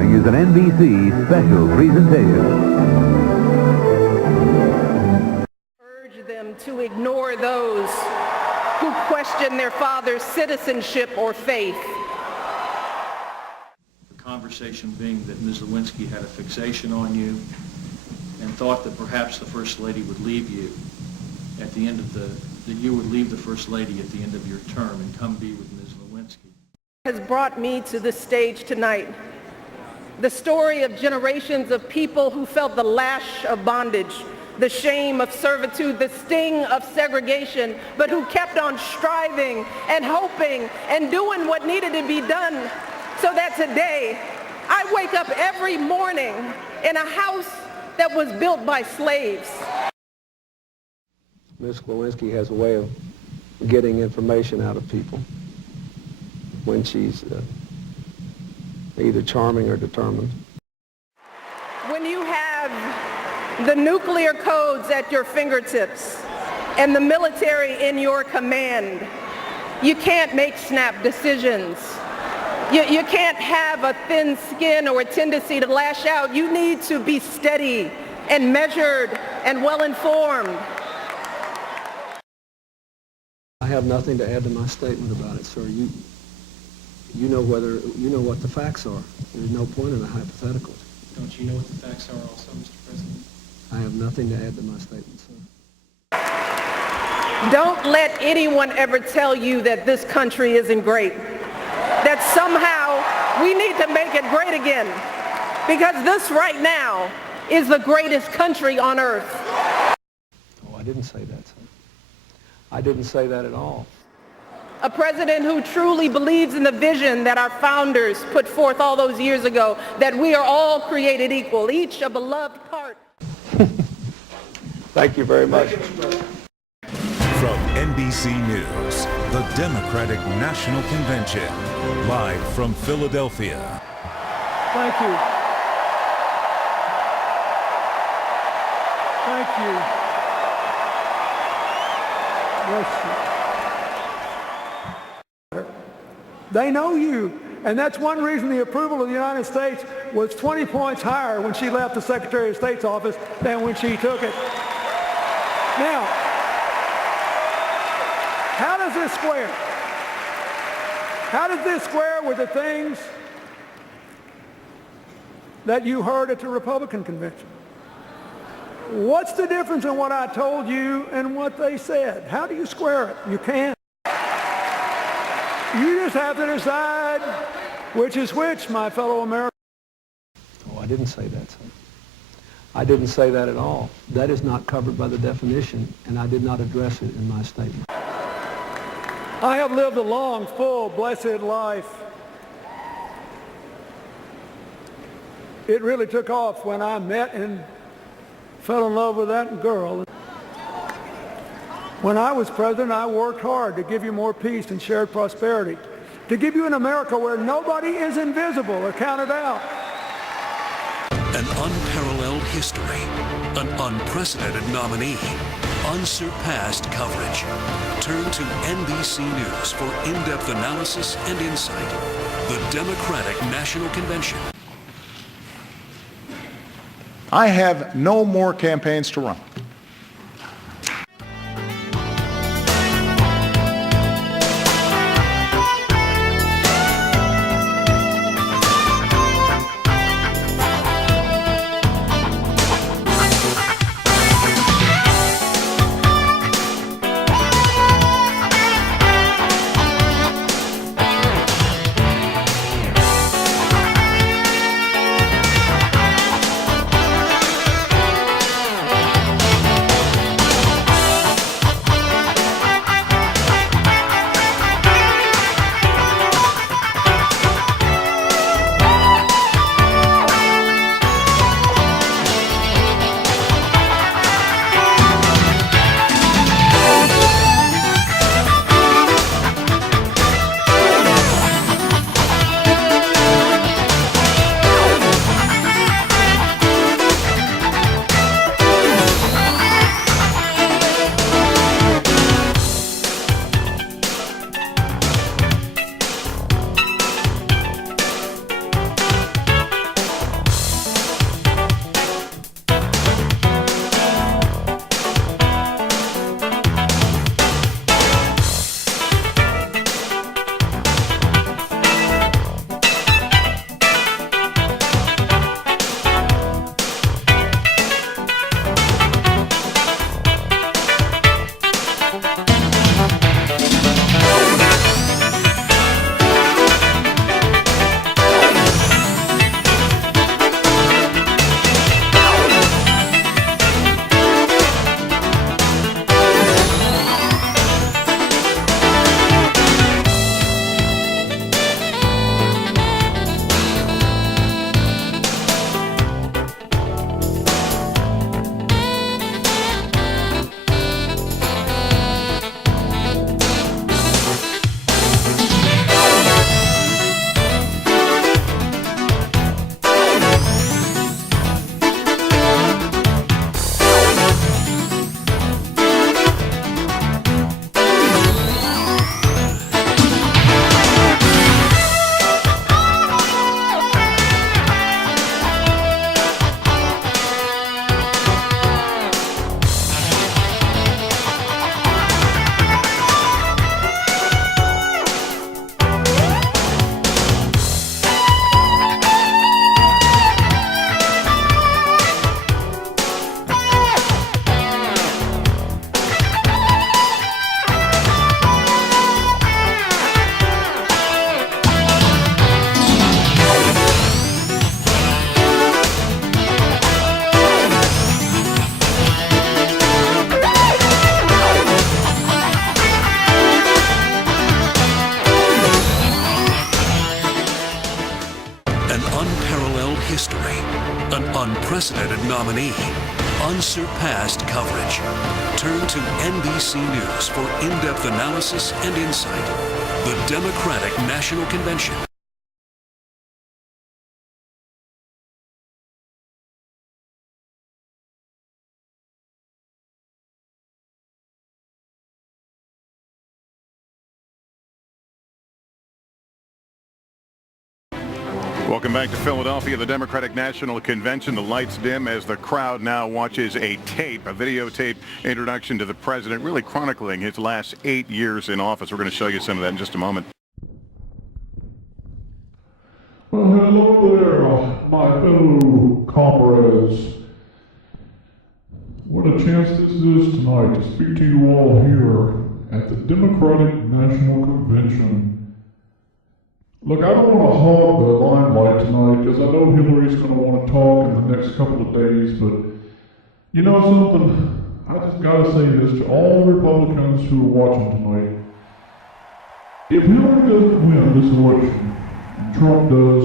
following is an NBC special presentation. Urge them to ignore those who question their father's citizenship or faith. The conversation being that Ms. Lewinsky had a fixation on you and thought that perhaps the First Lady would leave you at the end of that you would leave the First Lady at the end of your term and come be with Ms. Lewinsky. Has brought me to this stage tonight. The story of generations of people who felt the lash of bondage, the shame of servitude, the sting of segregation, but who kept on striving and hoping and doing what needed to be done so that today I wake up every morning in a house that was built by slaves. Ms. Lewinsky has a way of getting information out of people when she's either charming or determined. When you have the nuclear codes at your fingertips and the military in your command, you can't make snap decisions. You can't have a thin skin or a tendency to lash out. You need to be steady and measured and well-informed. I have nothing to add to my statement about it, sir. You know what the facts are. There's no point in the hypotheticals. Don't you know what the facts are also, Mr. President? I have nothing to add to my statement, sir. Don't let anyone ever tell you that this country isn't great, that somehow we need to make it great again, because this right now is the greatest country on earth. Oh, I didn't say that, sir. I didn't say that at all. A president who truly believes in the vision that our founders put forth all those years ago, that we are all created equal, each a beloved part. Thank you very much. From NBC News, the Democratic National Convention, live from Philadelphia. Thank you. Thank you. Yes. They know you, and that's one reason the approval of the United States was 20 points higher when she left the Secretary of State's office than when she took it. Now, how does this square? How does this square with the things that you heard at the Republican convention? What's the difference in what I told you and what they said? How do you square it? You can't. You just have to decide which is which, my fellow Americans. Oh, I didn't say that, sir. I didn't say that at all. That is not covered by the definition, and I did not address it in my statement. I have lived a long, full, blessed life. It really took off when I met and fell in love with that girl. When I was president, I worked hard to give you more peace and shared prosperity, to give you an America where nobody is invisible or counted out. An unparalleled history, an unprecedented nominee, unsurpassed coverage. Turn to NBC News for in-depth analysis and insight. The Democratic National Convention. I have no more campaigns to run. unparalleled history, an unprecedented nominee, unsurpassed coverage. Turn to NBC News for in-depth analysis and insight. The Democratic National Convention. Welcome back to Philadelphia, the Democratic National Convention. The lights dim as the crowd now watches a videotape introduction to the president, really chronicling his last 8 years in office. We're going to show you some of that in just a moment. Well, hello there, my fellow comrades. What a chance this is tonight to speak to you all here at the Democratic National Convention. Look, I don't want to hog the limelight tonight because I know Hillary's going to want to talk in the next couple of days, but you know something? I just got to say this to all Republicans who are watching tonight. If Hillary doesn't win this election, and Trump does,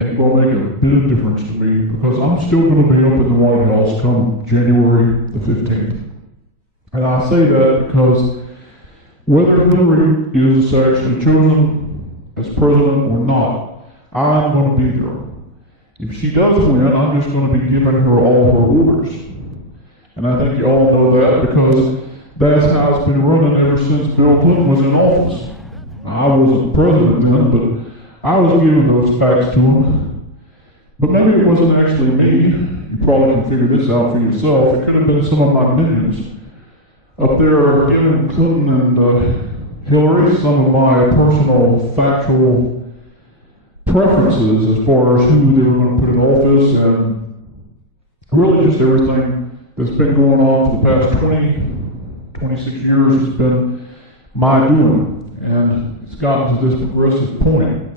ain't going to make a bit of difference to me because I'm still going to be up in the White House come January the 15th. And I say that because whether Hillary is actually chosen as president or not, I'm going to be there. If she does win, I'm just going to be giving her all her orders. And I think you all know that because that's how it's been running ever since Bill Clinton was in office. I wasn't president then, but I was giving those facts to him. But maybe it wasn't actually me. You probably can figure this out for yourself. It could have been some of my minions up there giving Clinton and Hillary some of my personal factual preferences as far as who they were going to put in office and really just everything that's been going on for the past 26 years has been my doing, and it's gotten to this progressive point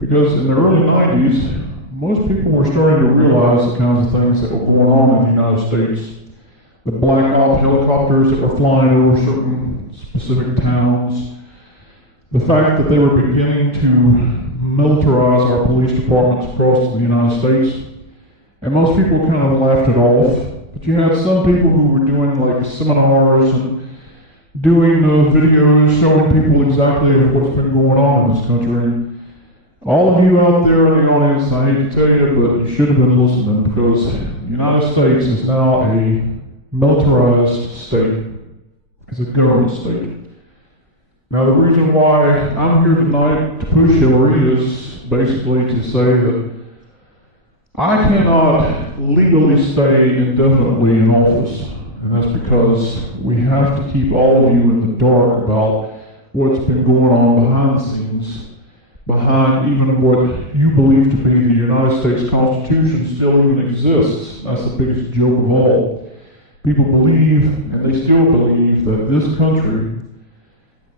because in the early 90s most people were starting to realize the kinds of things that were going on in the United States. The black ops helicopters that were flying over certain specific towns, the fact that they were beginning to militarize our police departments across the United States, and most people kind of laughed it off, but you had some people who were doing like seminars and doing videos showing people exactly what's been going on in this country. All of you out there in the audience, I hate to tell you, but you should have been listening because the United States is now a militarized state. It's a government state. Now the reason why I'm here tonight to push Hillary is basically to say that I cannot legally stay indefinitely in office. And that's because we have to keep all of you in the dark about what's been going on behind the scenes, behind even what you believe to be the United States Constitution still even exists. That's the biggest joke of all. People believe, and they still believe, that this country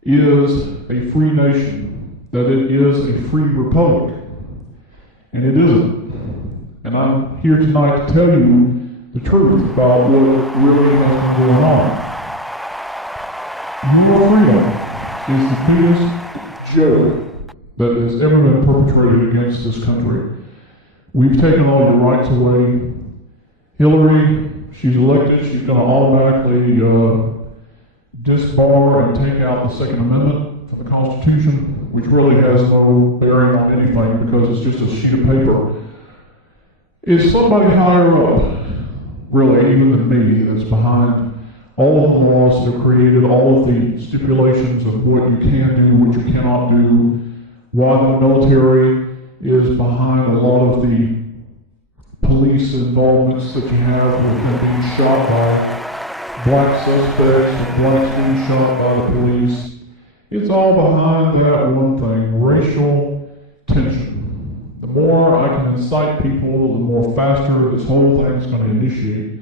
is a free nation, that it is a free republic, and it isn't. And I'm here tonight to tell you the truth about what really has been going on. Your freedom is the biggest joke that has ever been perpetrated against this country. We've taken all your rights away. Hillary, she's elected, she's going to automatically disbar and take out the Second Amendment for the Constitution, which really has no bearing on anything because it's just a sheet of paper. Is somebody higher up, really, even than me, that's behind all of the laws that are created, all of the stipulations of what you can do, what you cannot do, why the military is behind a lot of the police involvements that you have with them being shot by black suspects and blacks being shot by the police. It's all behind that one thing, racial tension. The more I can incite people, the more faster this whole thing is going to initiate.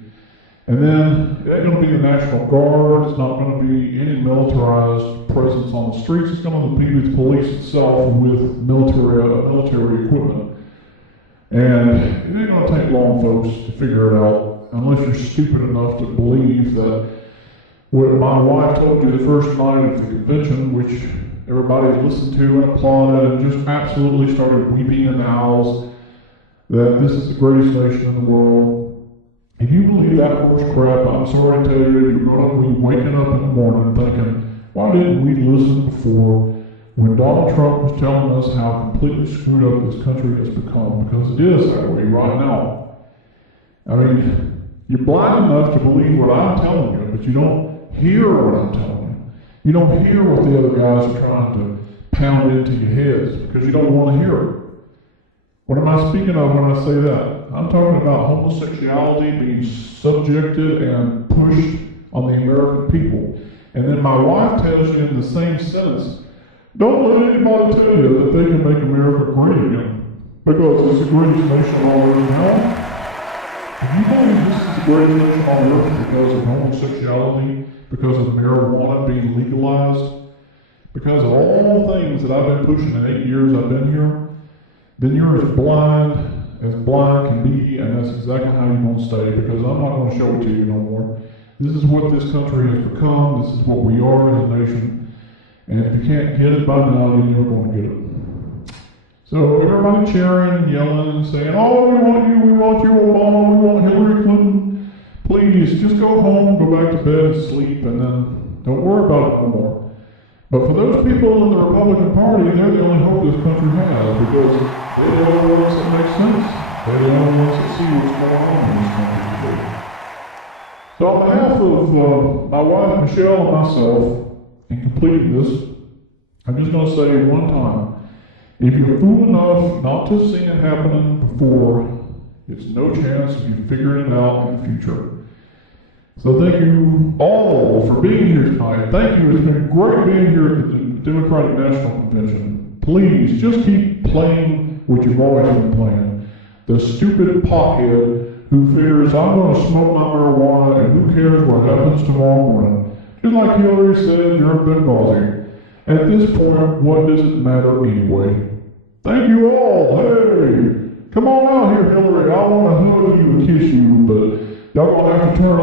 And then it ain't going to be the National Guard, it's not going to be any militarized presence on the streets, it's going to be the police itself with military equipment. And it ain't going to take long, folks, to figure it out, unless you're stupid enough to believe that what my wife told you the first night of the convention, which everybody listened to and applauded and just absolutely started weeping in the aisles, that this is the greatest nation in the world. If you believe that horse crap, I'm sorry to tell you, you're going to be waking up in the morning thinking, why didn't we listen before when Donald Trump was telling us how completely screwed up this country has become? Because it is that way right now. I mean, you're blind enough to believe what I'm telling you, but you don't hear what I'm telling you. You don't hear what the other guys are trying to pound into your heads because you don't want to hear it. What am I speaking of when I say that? I'm talking about homosexuality being subjected and pushed on the American people. And then my wife tells you in the same sentence, don't let anybody tell you that they can make America great again because it's the greatest nation on earth now. If you believe this is the greatest nation on earth because of homosexuality, because of marijuana being legalized, because of all the things that I've been pushing in 8 years I've been here, then you're as blind can be, and that's exactly how you're going to stay, because I'm not going to show it to you no more. This is what this country has become, this is what we are as a nation, and if you can't get it by now, then you're going to get it. So everybody cheering and yelling and saying, oh, we want you, Obama, we want Hillary Clinton. Please, just go home, go back to bed and sleep, and then don't worry about it no more. But for those people in the Republican Party, they're the only hope this country has, because they're the only ones that make sense. They're the only ones that see what's going on in this country today. So on behalf of my wife, Michelle, and myself, in completing this, I'm just going to say one time, if you're fool enough not to see it happening before, it's no chance of you figuring it out in the future. So thank you all for being here tonight. Thank you. It's been great being here at the Democratic National Convention. Please just keep playing what you've always been playing. The stupid pothead who figures I'm going to smoke my marijuana and who cares what happens tomorrow morning. Just like Hillary said during Benghazi. At this point, what does it matter anyway? Thank you all. Hey, come on out here, Hillary. I want to hug you and kiss you, but y'all gonna have to turn the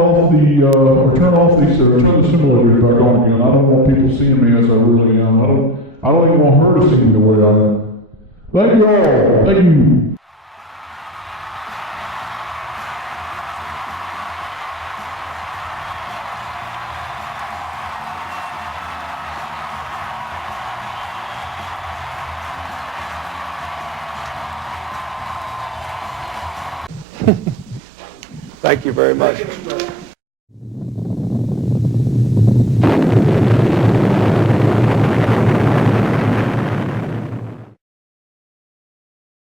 simulators back on again. I don't want people seeing me as I really am. I don't even want her to see me the way I am. Thank you all. Thank you. Thank you very much.